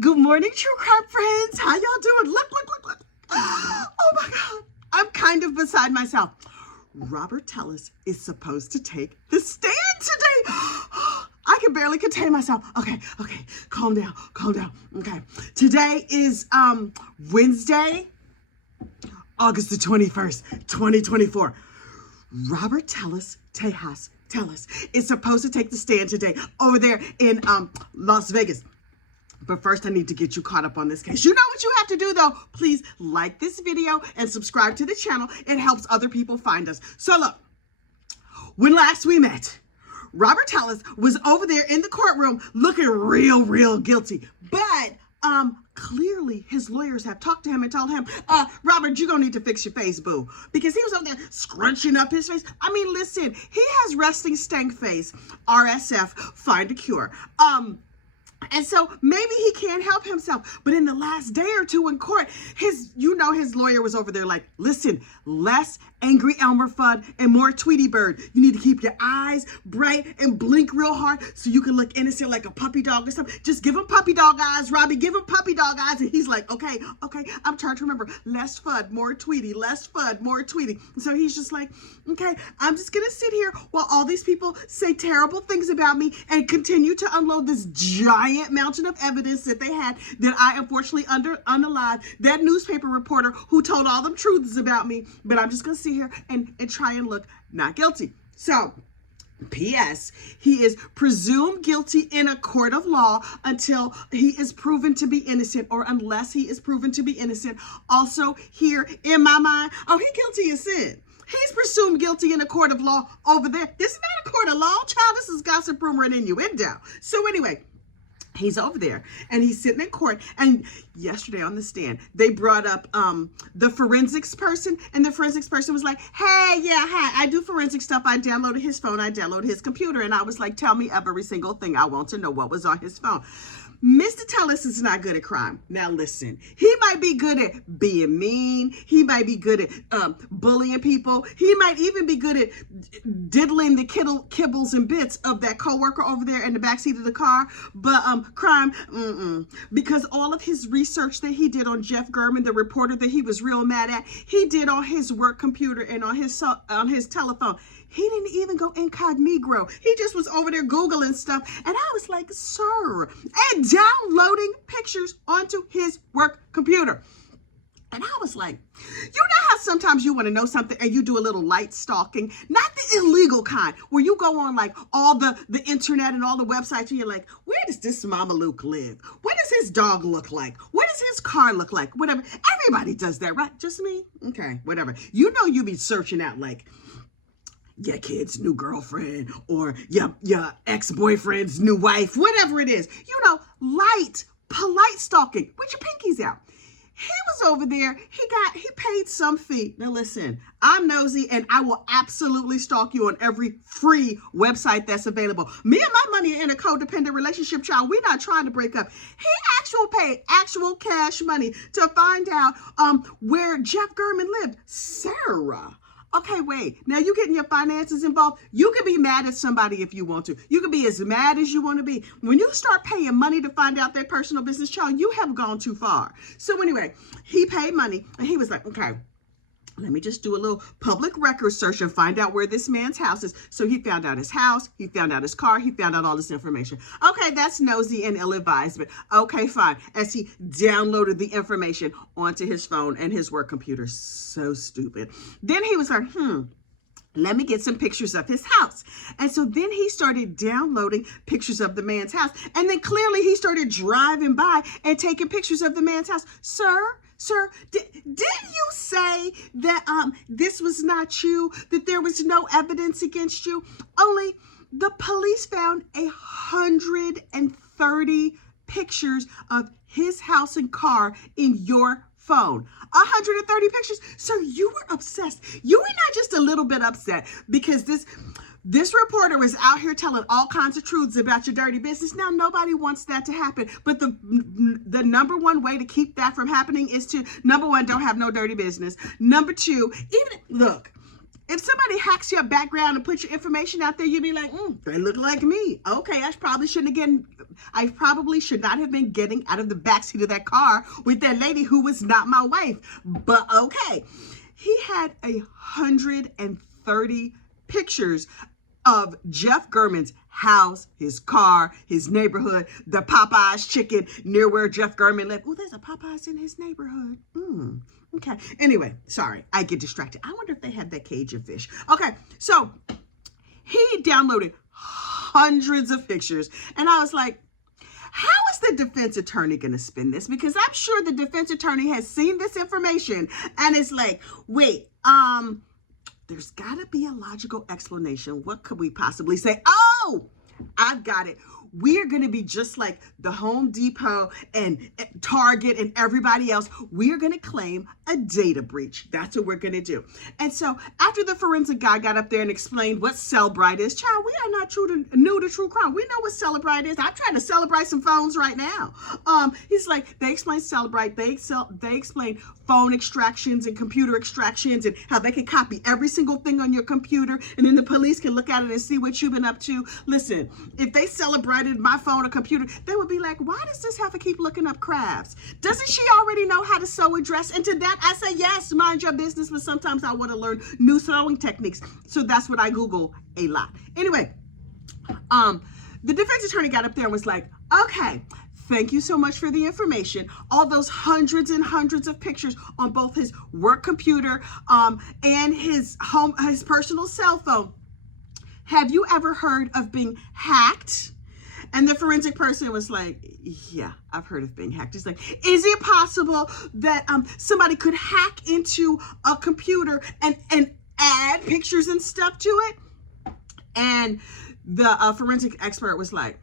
Good morning, true crime friends. How y'all doing? Look. Oh my God. I'm kind of beside myself. Robert Tellis is supposed to take the stand today. I can barely contain myself. Okay. Calm down. Okay. Today is Wednesday, August the 21st, 2024. Robert Tellis is supposed to take the stand today over there in Las Vegas. But first, I need to get you caught up on this case. You know what you have to do, though. Please like this video and subscribe to the channel. It helps other people find us. So look, when last we met, Robert Tellis was over there in the courtroom looking real guilty. But clearly his lawyers have talked to him and told him, Robert, you're gonna need to fix your face, boo. Because he was over there scrunching up his face. I mean, listen, he has resting stank face. RSF, find a cure. And so maybe he can't help himself. But in the last day or two in court, his lawyer was over there like, listen, less angry Elmer Fudd and more Tweety Bird. You need to keep your eyes bright and blink real hard so you can look innocent like a puppy dog or something. Just give him puppy dog eyes, Robbie. Give him puppy dog eyes. And he's like, okay. I'm trying to remember. Less Fudd, more Tweety. Less Fudd, more Tweety. And so he's just like, okay, I'm just going to sit here while all these people say terrible things about me and continue to unload this giant mountain of evidence that they had that I unfortunately unalived that newspaper reporter who told all them truths about me. But I'm just going to sit here and try and look not guilty. So, P.S. He is presumed guilty in a court of law until he is proven to be innocent, or unless he is proven to be innocent. Also, here in my mind, he's guilty of sin. He's presumed guilty in a court of law over there. This is not a court of law, child. This is gossip, rumor, and innuendo. So anyway, he's over there and he's sitting in court. And yesterday on the stand, they brought up the forensics person, and the forensics person was like, hey, yeah, hi, I do forensic stuff. I downloaded his phone. I downloaded his computer. And I was like, tell me every single thing. I want to know what was on his phone. Mr. Tellis is not good at crime. Now listen, he might be good at being mean. He might be good at bullying people. He might even be good at diddling the kibbles and bits of that coworker over there in the backseat of the car. But crime, because all of his research that he did on Jeff German, the reporter that he was real mad at, he did on his work computer and on his telephone. He didn't even go incognito. He just was over there Googling stuff. And I was like, sir, and downloading pictures onto his work computer. And I was like, you know how sometimes you want to know something and you do a little light stalking, not the illegal kind, where you go on like all the internet and all the websites and you're like, where does this Mama Luke live? What does his dog look like? What does his car look like? Whatever. Everybody does that, right? Just me? Okay, whatever. You know you be searching out like, your kid's new girlfriend or your ex-boyfriend's new wife, whatever it is. You know, light, polite stalking with your pinkies out. He was over there. He paid some fee. Now listen, I'm nosy and I will absolutely stalk you on every free website that's available. Me and my money are in a codependent relationship, child. We're not trying to break up. He paid actual cash money to find out where Jeff German lived. Sarah. Okay, wait. Now you getting your finances involved. You can be mad at somebody if you want to. You can be as mad as you want to be. When you start paying money to find out their personal business, child, you have gone too far. So anyway, he paid money and he was like, okay, let me just do a little public record search and find out where this man's house is. So he found out his house, he found out his car, he found out all this information. Okay, that's nosy and ill-advised, but okay, fine. As he downloaded the information onto his phone and his work computer. So stupid. Then he was like, let me get some pictures of his house. And so then he started downloading pictures of the man's house. And then clearly he started driving by and taking pictures of the man's house. Sir, didn't you say that this was not you, that there was no evidence against you? Only the police found 130 pictures of his house and car in your phone. 130 pictures. So you were obsessed. You were not just a little bit upset because this reporter was out here telling all kinds of truths about your dirty business. Now, nobody wants that to happen. But the number one way to keep that from happening is to, number one, don't have no dirty business. Number two, look, If somebody hacks your background and puts your information out there, you'd be like, they look like me. Okay, I probably should not have been getting out of the backseat of that car with that lady who was not my wife. But okay. He had 130 pictures of Jeff German's house, his car, his neighborhood, the Popeyes chicken near where Jeff German lived. Oh, there's a Popeyes in his neighborhood. Okay. Anyway, sorry, I get distracted. I wonder if they had that Cajun fish. Okay, so he downloaded hundreds of pictures, and I was like, how is the defense attorney going to spin this? Because I'm sure the defense attorney has seen this information and is like, wait, there's got to be a logical explanation. What could we possibly say? Oh, I've got it. We are going to be just like the Home Depot and Target and everybody else. We are going to claim a data breach. That's what we're going to do. And so after the forensic guy got up there and explained what Cellbrite is, child, we are not new to true crime. We know what Cellbrite is. I'm trying to Cellbrite some phones right now. He's like, they explain Cellbrite. They explain phone extractions and computer extractions and how they can copy every single thing on your computer, and then the police can look at it and see what you've been up to. Listen, if they celebrated my phone or computer, they would be like, why does this have to keep looking up crafts? Doesn't she already know how to sew a dress? And to that, I say, yes, mind your business, but sometimes I want to learn new sewing techniques. So that's what I Google a lot. Anyway, the defense attorney got up there and was like, okay, thank you so much for the information. All those hundreds and hundreds of pictures on both his work computer and his personal cell phone. Have you ever heard of being hacked? And the forensic person was like, yeah, I've heard of being hacked. He's like, is it possible that somebody could hack into a computer and add pictures and stuff to it? And the forensic expert was like,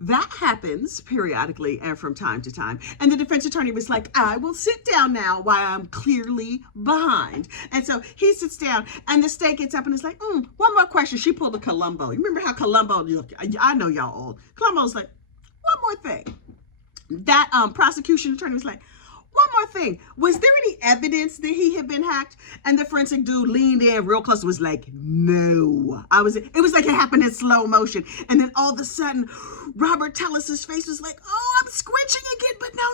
that happens periodically and from time to time. And the defense attorney was like, I will sit down now while I'm clearly behind. And so he sits down and the state gets up and is like, one more question. She pulled a Columbo. You remember how Columbo looked? I know y'all old. Columbo's like, one more thing. That prosecution attorney was like, one more thing. Was there any evidence that he had been hacked? And the forensic dude leaned in real close and was like, no. It was like it happened in slow motion. And then all of a sudden, Robert Tellis's face was like, oh, I'm squinching again, but no.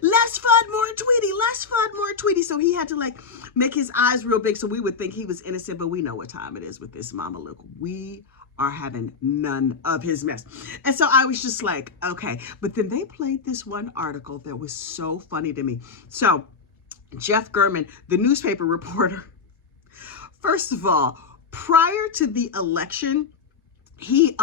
Less FUD, more Tweety. Less FUD, more Tweety. So he had to like make his eyes real big so we would think he was innocent, but we know what time it is with this Mama Luke. We are having none of his mess. And so I was just like, okay. But then they played this one article that was so funny to me. So Jeff German, the newspaper reporter, first of all, prior to the election, he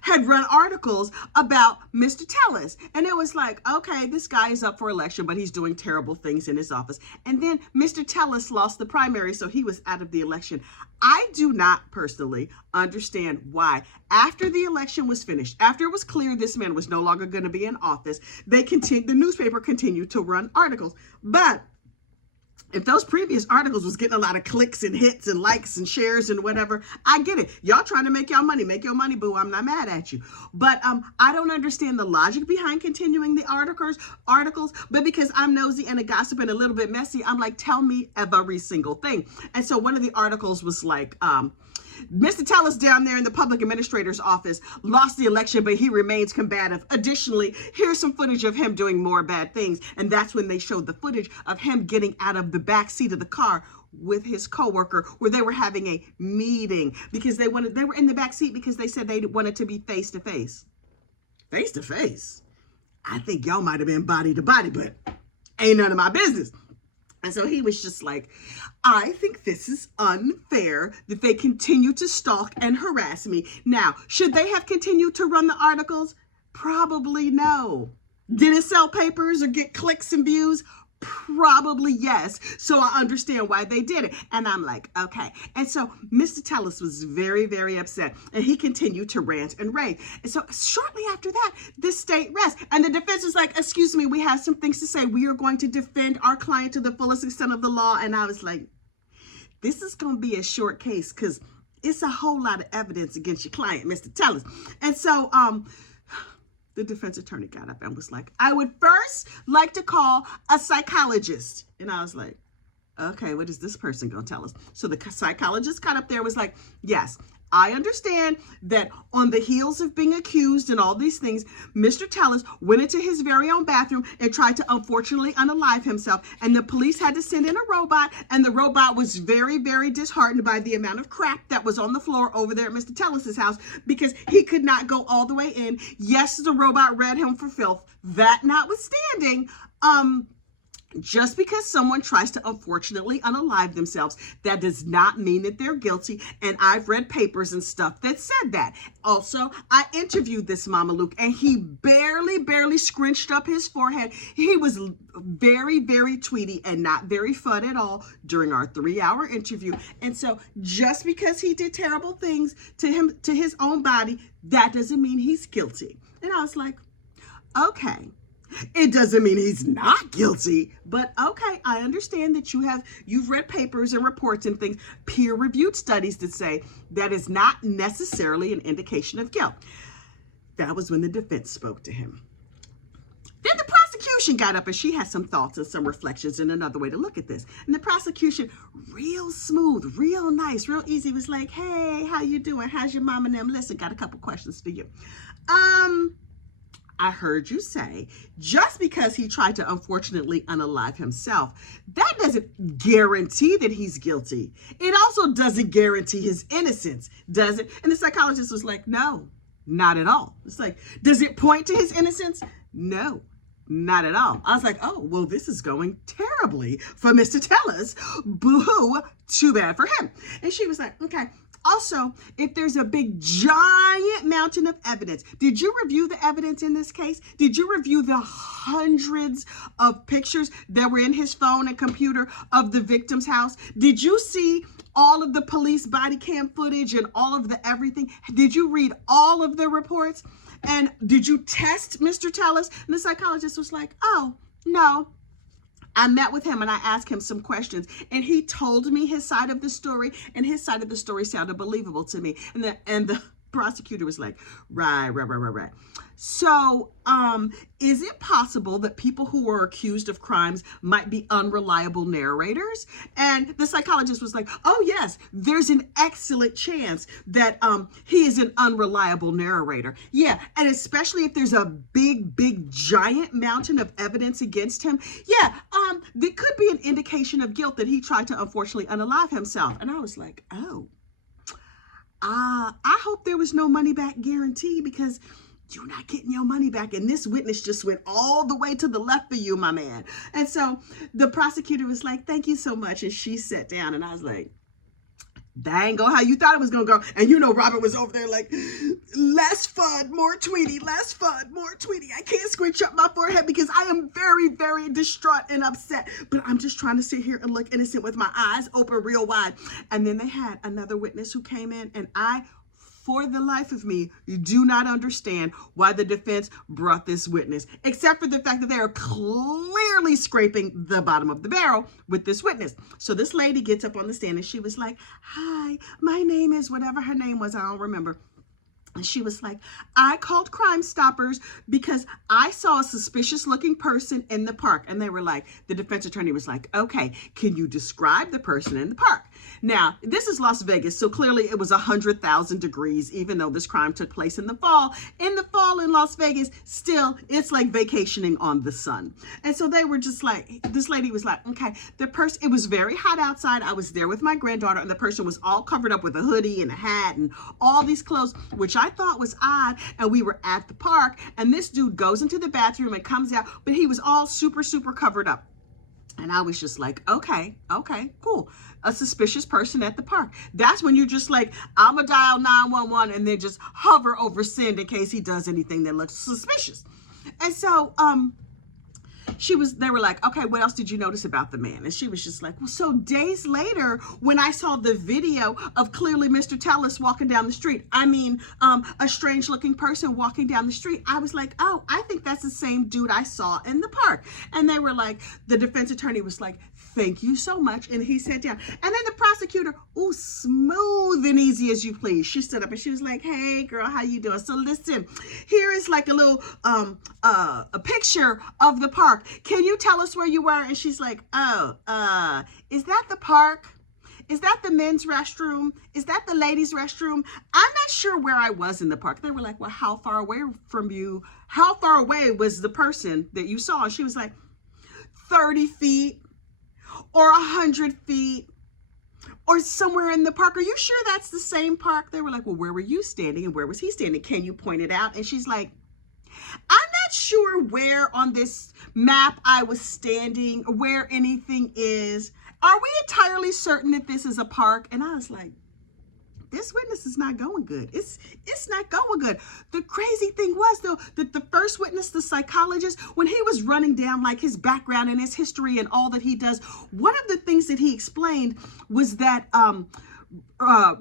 had run articles about Mr. Tellis. And it was like, okay, this guy is up for election, but he's doing terrible things in his office. And then Mr. Tellis lost the primary, so he was out of the election. I do not personally understand why, after the election was finished, after it was clear this man was no longer going to be in office, the newspaper continued to run articles. But if those previous articles was getting a lot of clicks and hits and likes and shares and whatever, I get it. Y'all trying to make your money, boo. I'm not mad at you. But I don't understand the logic behind continuing the articles. But because I'm nosy and a gossip and a little bit messy, I'm like, tell me every single thing. And so one of the articles was like, Mr. Tellis down there in the public administrator's office lost the election, but he remains combative. Additionally, here's some footage of him doing more bad things. And that's when they showed the footage of him getting out of the back seat of the car with his coworker, where they were having a meeting because they were in the back seat because they said they wanted to be face to face. Face to face. I think y'all might have been body to body, but ain't none of my business. And so he was just like, I think this is unfair that they continue to stalk and harass me. Now, should they have continued to run the articles? Probably no. Did it sell papers or get clicks and views? Probably yes. So I understand why they did it. And I'm like, okay. And so Mr. Tellis was very, very upset. And he continued to rant and rave. And so shortly after that, the state rests. And the defense was like, excuse me, we have some things to say. We are going to defend our client to the fullest extent of the law. And I was like, this is going to be a short case because it's a whole lot of evidence against your client, Mr. Tellis. And so the defense attorney got up and was like, I would first like to call a psychologist. And I was like, okay, what is this person going to tell us? So the psychologist got up there and was like, yes, I understand that on the heels of being accused and all these things, Mr. Tellis went into his very own bathroom and tried to unfortunately unalive himself. And the police had to send in a robot, and the robot was very, very disheartened by the amount of crap that was on the floor over there at Mr. Tellis's house because he could not go all the way in. Yes, the robot read him for filth. That notwithstanding, just because someone tries to unfortunately unalive themselves, that does not mean that they're guilty. And I've read papers and stuff that said that. Also, I interviewed this Mama Luke, and he barely scrunched up his forehead. He was very, very tweety and not very fun at all during our 3-hour interview. And so just because he did terrible things to his own body, that doesn't mean he's guilty. And I was like, okay. It doesn't mean he's not guilty, but okay, I understand that you've read papers and reports and things, peer-reviewed studies that say that is not necessarily an indication of guilt. That was when the defense spoke to him. Then the prosecution got up and she had some thoughts and some reflections and another way to look at this. And the prosecution, real smooth, real nice, real easy, was like, hey, how you doing? How's your mom and them? Listen, got a couple questions for you. I heard you say just because he tried to unfortunately unalive himself, that doesn't guarantee that he's guilty. It also doesn't guarantee his innocence, does it? And the psychologist was like, no, not at all. It's like, does it point to his innocence? No, not at all. I was like, oh, well, this is going terribly for Mr. Tellis. Boo-hoo, too bad for him. And she was like, okay. Also, if there's a big giant mountain of evidence, did you review the evidence in this case? Did you review the hundreds of pictures that were in his phone and computer of the victim's house? Did you see all of the police body cam footage and all of the everything? Did you read all of the reports? And did you test Mr. Tellis? And the psychologist was like, oh, no. I met with him and I asked him some questions, and he told me his side of the story, and his side of the story sounded believable to me. And the prosecutor was like, right. So, is it possible that people who are accused of crimes might be unreliable narrators? And the psychologist was like, oh yes, there's an excellent chance that he is an unreliable narrator. Yeah, and especially if there's a big giant mountain of evidence against him. Yeah, there could be an indication of guilt that he tried to unfortunately unalive himself. And I was like, oh, I hope there was no money back guarantee, because you're not getting your money back. And this witness just went all the way to the left for you, my man. And so the prosecutor was like, thank you so much. And she sat down, and I was like, that ain't go how you thought it was going to go. And you know, Robert was over there like, less fun, more Tweety, less fun, more Tweety. I can't scrunch up my forehead because I am very, very distraught and upset. But I'm just trying to sit here and look innocent with my eyes open real wide. And then they had another witness who came in, and I, for the life of me, do not understand why the defense brought this witness, except for the fact that they are clearly scraping the bottom of the barrel with this witness. So this lady gets up on the stand, and she was like, hi, my name is whatever her name was, I don't remember. And she was like, I called Crime Stoppers because I saw a suspicious looking person in the park. And they were like, the defense attorney was like, okay, can you describe the person in the park? Now, this is Las Vegas, so clearly it was 100,000 degrees, even though this crime took place in the fall. In the fall in Las Vegas, still, it's like vacationing on the sun. And so they were just like, this lady was like, okay, the person, it was very hot outside. I was there with my granddaughter, and the person was all covered up with a hoodie and a hat and all these clothes, which I thought was odd. And we were at the park, and this dude goes into the bathroom and comes out, but he was all super covered up. And I was just like, okay, cool. A suspicious person at the park. That's when you're just like, I'm going to dial 911 and then just hover over send in case he does anything that looks suspicious. And so, they were like, okay, what else did you notice about the man? And she was just like, well, so days later, when I saw the video of clearly Mr. Tellis walking down the street, a strange looking person walking down the street, I was like, oh, I think that's the same dude I saw in the park. And they were like, the defense attorney was like, thank you so much. And he sat down. And then the prosecutor, oh, smooth and easy as you please. She stood up and she was like, hey, girl, how you doing? So listen, here is like a little a picture of the park. Can you tell us where you were? And she's like, oh, is that the park? Is that the men's restroom? Is that the ladies' restroom? I'm not sure where I was in the park. They were like, well, how far away from you? How far away was the person that you saw? And she was like, 30 feet or 100 feet or somewhere in the park. Are you sure that's the same park? They were like, well, where were you standing and where was he standing? Can you point it out? And she's like, I'm not sure where on this map I was standing, where anything is. Are we entirely certain that this is a park? And I was like, this witness is not going good. It's not going good. The crazy thing was, though, that the first witness, the psychologist, when he was running down like his background and his history and all that he does, one of the things that he explained was that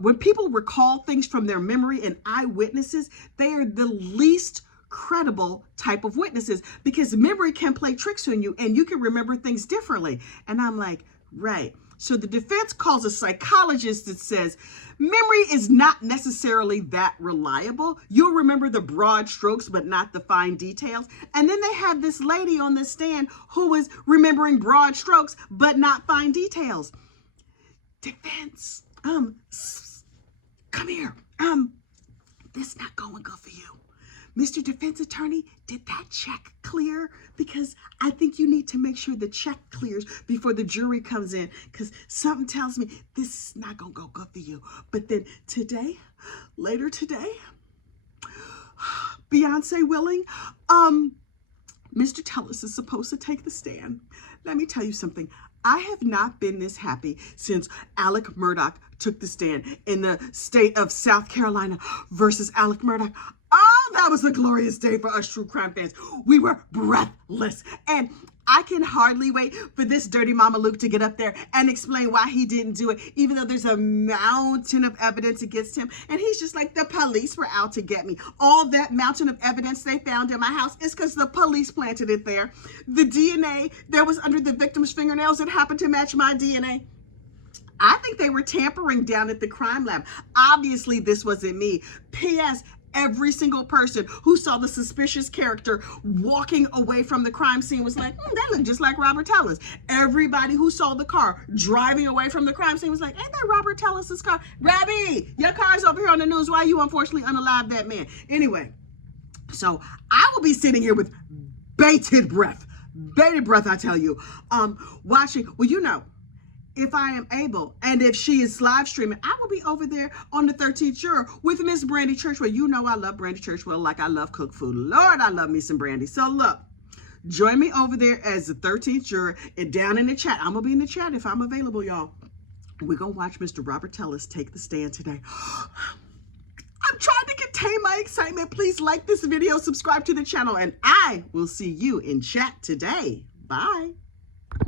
when people recall things from their memory and eyewitnesses, they are the least credible type of witnesses because memory can play tricks on you and you can remember things differently. And I'm like, right. So the defense calls a psychologist that says memory is not necessarily that reliable. You'll remember the broad strokes, but not the fine details. And then they had this lady on the stand who was remembering broad strokes, but not fine details. Defense, come here. This not going good for you. Mr. Defense Attorney, did that check clear? Because I think you need to make sure the check clears before the jury comes in, because something tells me this is not going to go good for you. But then today, later today, Beyonce willing, Mr. Tellis is supposed to take the stand. Let me tell you something. I have not been this happy since Alec Murdaugh took the stand in the state of South Carolina versus Alec Murdaugh. Oh, that was a glorious day for us true crime fans. We were breathless. And I can hardly wait for this dirty Mama Luke to get up there and explain why he didn't do it, even though there's a mountain of evidence against him. And he's just like, the police were out to get me. All that mountain of evidence they found in my house is because the police planted it there. The DNA that was under the victim's fingernails that happened to match my DNA. I think they were tampering down at the crime lab. Obviously, this wasn't me. P.S. Every single person who saw the suspicious character walking away from the crime scene was like, that looked just like Robert Tellis. Everybody who saw the car driving away from the crime scene was like, ain't that Robert Tellis's car? Robbie, your car's over here on the news. Why you unfortunately unalived that man? Anyway, so I will be sitting here with bated breath, I tell you, watching, well, you know, if I am able, and if she is live streaming, I will be over there on the 13th juror with Miss Brandy Churchwell. You know I love Brandy Churchwell like I love cooked food. Lord, I love me some Brandy. So look, join me over there as the 13th juror and down in the chat. I'm going to be in the chat if I'm available, y'all. We're going to watch Mr. Robert Tellis take the stand today. I'm trying to contain my excitement. Please like this video, subscribe to the channel, and I will see you in chat today. Bye.